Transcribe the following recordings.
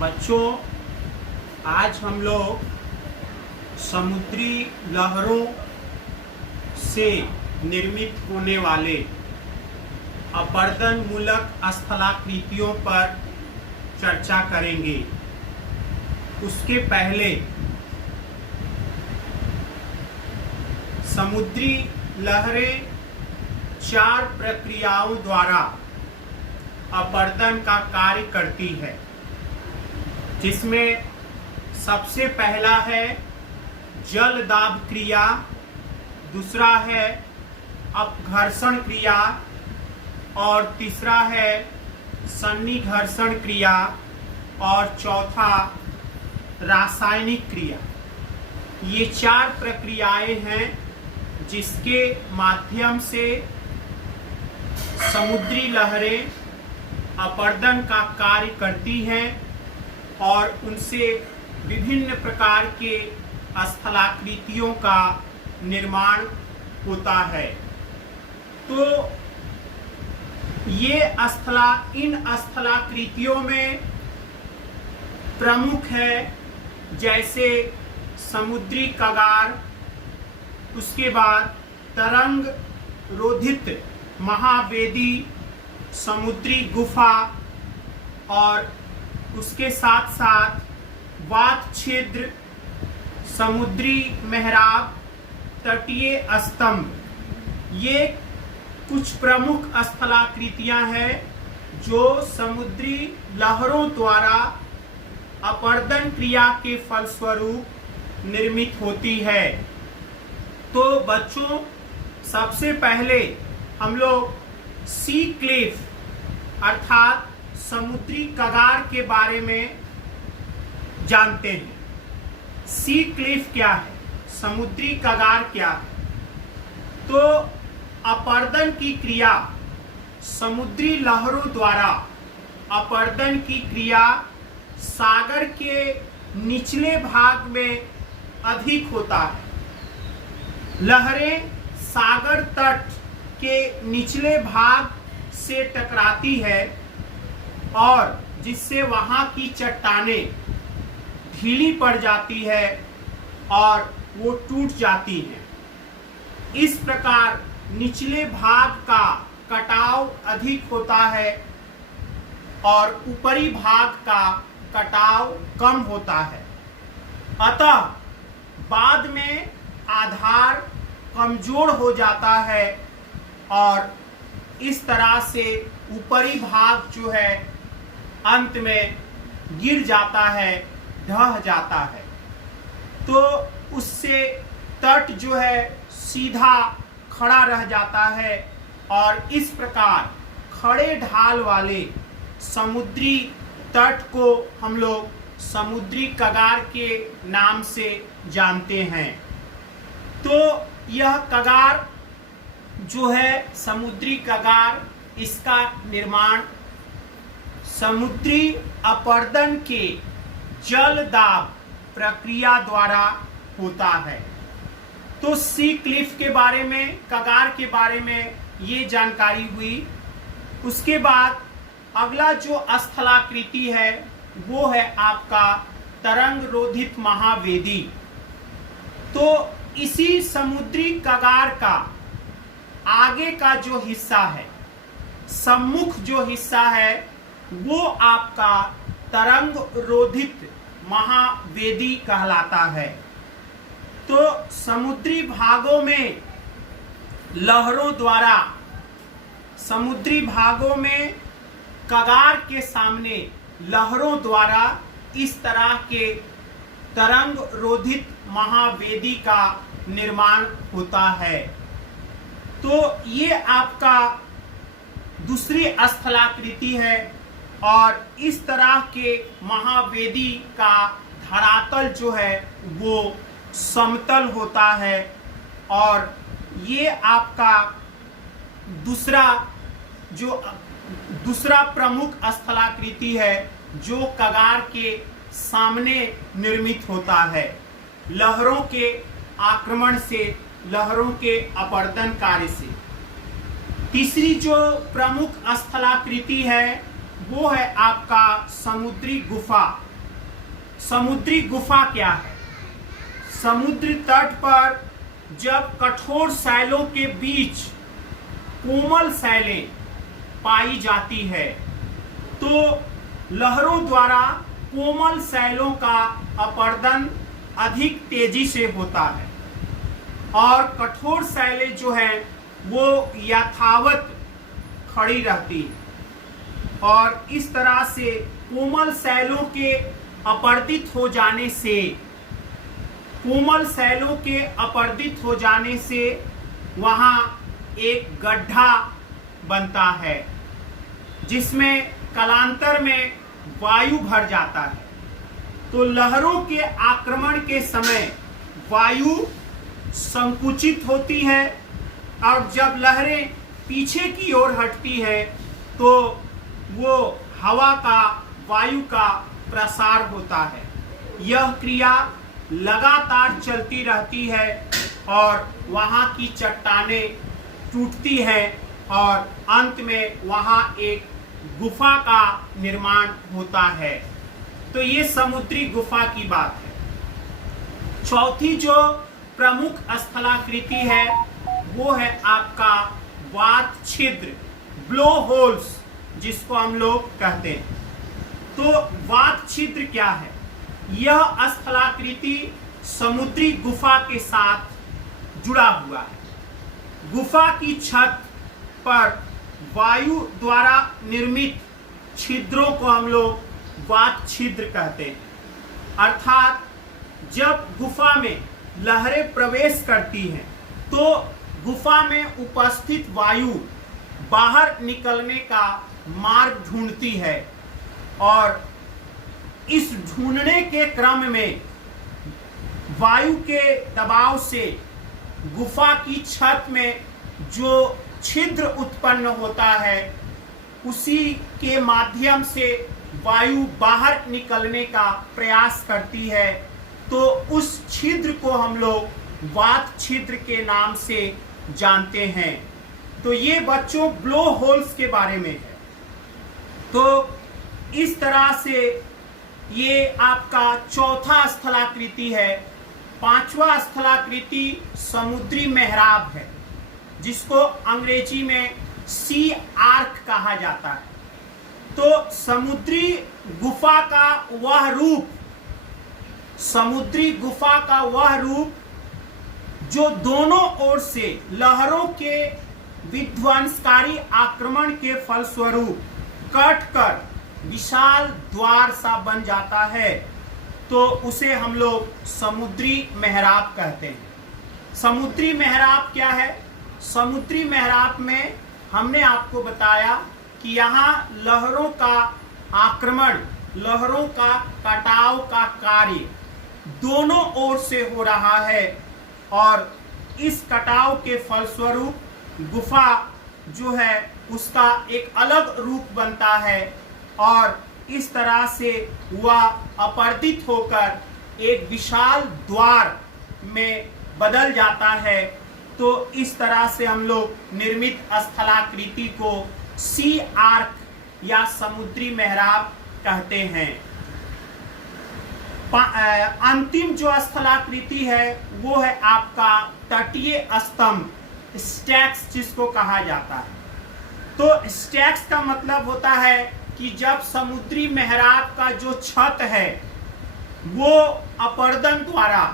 बच्चों, आज हम लोग समुद्री लहरों से निर्मित होने वाले अपरदन मूलक स्थलाकृतियों पर चर्चा करेंगे। उसके पहले समुद्री लहरें 4 प्रक्रियाओं द्वारा अपरदन का कार्य करती है, जिसमें सबसे पहला है जल दाब क्रिया, दूसरा है अपघर्षण क्रिया और तीसरा है सन्निघर्षण क्रिया और चौथा रासायनिक क्रिया। ये 4 प्रक्रियाएं हैं जिसके माध्यम से समुद्री लहरें अपरदन का कार्य करती हैं और उनसे विभिन्न प्रकार के स्थलाकृतियों का निर्माण होता है। तो इन स्थलाकृतियों में प्रमुख है जैसे समुद्री कगार, उसके बाद तरंग रोधित महावेदी समुद्री गुफा और उसके साथ साथ वात छिद्र, समुद्री मेहराब, तटीय स्तंभ। ये कुछ प्रमुख स्थलाकृतियां हैं जो समुद्री लहरों द्वारा अपरदन क्रिया के फलस्वरूप निर्मित होती है। तो बच्चों, सबसे पहले हम लोग सी क्लिफ अर्थात समुद्री कगार के बारे में जानते हैं। सी क्लिफ क्या है, समुद्री कगार क्या है? तो अपरदन की क्रिया, समुद्री लहरों द्वारा अपरदन की क्रिया सागर के निचले भाग में अधिक होता है। लहरें सागर तट के निचले भाग से टकराती है और जिससे वहां की चट्टानें ढीली पड़ जाती है और वो टूट जाती है। इस प्रकार निचले भाग का कटाव अधिक होता है और ऊपरी भाग का कटाव कम होता है। अतः बाद में आधार कमजोर हो जाता है और इस तरह से ऊपरी भाग जो है अंत में गिर जाता है, ढह जाता है। तो उससे तट जो है सीधा खड़ा रह जाता है और इस प्रकार खड़े ढाल वाले समुद्री तट को हम लोग समुद्री कगार के नाम से जानते हैं। तो यह कगार जो है समुद्री कगार, इसका निर्माण समुद्री अपरदन के जल दाब प्रक्रिया द्वारा होता है। तो सी क्लिफ के बारे में, कगार के बारे में ये जानकारी हुई। उसके बाद अगला जो स्थलाकृति है वो है आपका तरंग रोधित महावेदी। तो इसी समुद्री कगार का आगे का जो हिस्सा है, सम्मुख जो हिस्सा है, वो आपका तरंग रोधित महावेदी कहलाता है। तो समुद्री भागों में लहरों द्वारा, समुद्री भागों में कगार के सामने लहरों द्वारा इस तरह के तरंग रोधित महावेदी का निर्माण होता है। तो ये आपका दूसरी स्थलाकृति है और इस तरह के महावेदी का धरातल जो है वो समतल होता है और ये आपका दूसरा प्रमुख स्थलाकृति है जो कगार के सामने निर्मित होता है। लहरों के आक्रमण से, लहरों के अपरदन कार्य से। तीसरी जो प्रमुख स्थलाकृति है वो है आपका समुद्री गुफा समुद्री गुफा क्या है? समुद्र तट पर जब कठोर शैलों के बीच कोमल शैलें पाई जाती है तो लहरों द्वारा कोमल शैलों का अपरदन अधिक तेजी से होता है और कठोर शैलें जो है वो यथावत खड़ी रहती है और इस तरह से कोमल शैलों के अपरदित हो जाने से वहाँ एक गड्ढा बनता है जिसमें कालांतर में वायु भर जाता है। तो लहरों के आक्रमण के समय वायु संकुचित होती है और जब लहरें पीछे की ओर हटती है तो वो हवा का, वायु का प्रसार होता है। यह क्रिया लगातार चलती रहती है और वहाँ की चट्टानें टूटती हैं और अंत में वहाँ एक गुफा का निर्माण होता है। तो ये समुद्री गुफा की बात है। चौथी जो प्रमुख स्थलाकृति है वो है आपका वात छिद्र, ब्लो होल्स जिसको हम लोग कहते हैं। तो वात छिद्र क्या है? यह स्थलाकृति समुद्री गुफा के साथ जुड़ा हुआ है। गुफा की छत पर वायु द्वारा निर्मित छिद्रों को हम लोग वात छिद्र कहते हैं। अर्थात जब गुफा में लहरें प्रवेश करती हैं तो गुफा में उपस्थित वायु बाहर निकलने का मार्ग ढूंढती है और इस ढूंढने के क्रम में वायु के दबाव से गुफा की छत में जो छिद्र उत्पन्न होता है उसी के माध्यम से वायु बाहर निकलने का प्रयास करती है। तो उस छिद्र को हम लोग वात छिद्र के नाम से जानते हैं। तो ये बच्चों ब्लो होल्स के बारे में है। तो इस तरह से ये आपका चौथा स्थलाकृति है। पांचवा स्थलाकृति समुद्री मेहराब है जिसको अंग्रेजी में सी आर्क कहा जाता है। तो समुद्री गुफा का वह रूप जो दोनों ओर से लहरों के विध्वंसकारी आक्रमण के फलस्वरूप कट कर विशाल द्वार सा बन जाता है, तो उसे हम लोग समुद्री मेहराब कहते हैं। समुद्री मेहराब क्या है? समुद्री मेहराब में हमने आपको बताया कि यहाँ लहरों का आक्रमण, लहरों का कटाव का कार्य दोनों ओर से हो रहा है और इस कटाव के फलस्वरूप गुफा जो है उसका एक अलग रूप बनता है और इस तरह से वह अपरदित होकर एक विशाल द्वार में बदल जाता है। तो इस तरह से हम लोग निर्मित स्थलाकृति को सी आर्क या समुद्री मेहराब कहते हैं। अंतिम जो स्थलाकृति है वो है आपका तटीय स्तंभ, स्टैक्स जिसको कहा जाता है। तो स्टैक्स का मतलब होता है कि जब समुद्री मेहराब का जो छत है वो अपरदन द्वारा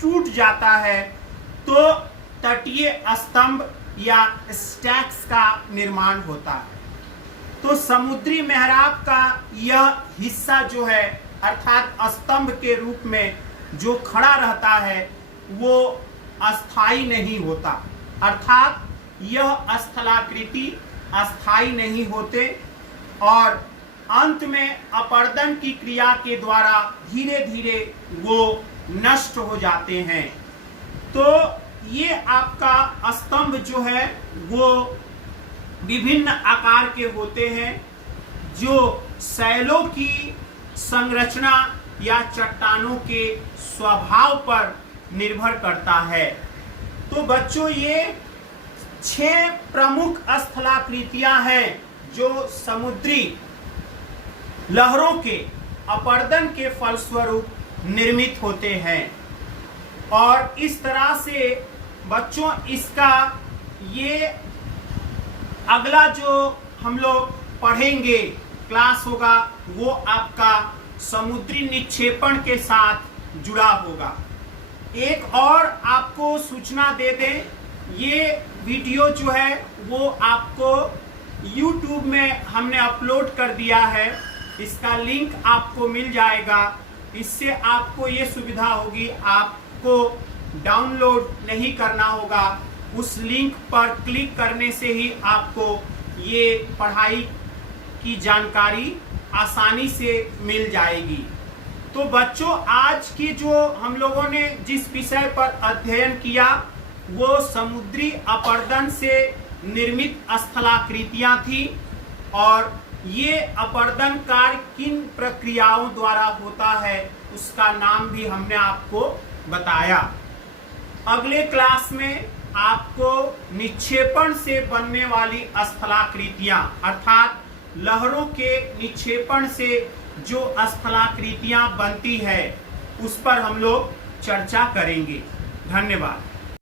टूट जाता है तो तटीय स्तंभ या स्टैक्स का निर्माण होता है। तो समुद्री मेहराब का यह हिस्सा जो है अर्थात स्तंभ के रूप में जो खड़ा रहता है वो अस्थाई नहीं होता, अर्थात यह स्थलाकृति अस्थाई नहीं होते और अंत में अपरदन की क्रिया के द्वारा धीरे धीरे वो नष्ट हो जाते हैं। तो ये आपका स्तंभ जो है वो विभिन्न आकार के होते हैं जो शैलों की संरचना या चट्टानों के स्वभाव पर निर्भर करता है। तो बच्चों ये 6 प्रमुख स्थलाकृतियां हैं जो समुद्री लहरों के अपरदन के फलस्वरूप निर्मित होते हैं। और इस तरह से बच्चों इसका ये अगला जो हम लोग पढ़ेंगे क्लास होगा वो आपका समुद्री निक्षेपण के साथ जुड़ा होगा। एक और आपको सूचना दे दें, ये वीडियो जो है वो आपको YouTube में हमने अपलोड कर दिया है, इसका लिंक आपको मिल जाएगा। इससे आपको ये सुविधा होगी, आपको डाउनलोड नहीं करना होगा, उस लिंक पर क्लिक करने से ही आपको ये पढ़ाई की जानकारी आसानी से मिल जाएगी। तो बच्चों, आज की जो हम लोगों ने जिस विषय पर अध्ययन किया वो समुद्री अपरदन से निर्मित स्थलाकृतियां थी, और ये अपरदन कार्य किन प्रक्रियाओं द्वारा होता है उसका नाम भी हमने आपको बताया। अगले क्लास में आपको निक्षेपण से बनने वाली स्थलाकृतियां अर्थात लहरों के निक्षेपण से जो स्थलाकृतियां बनती है उस पर हम लोग चर्चा करेंगे। धन्यवाद।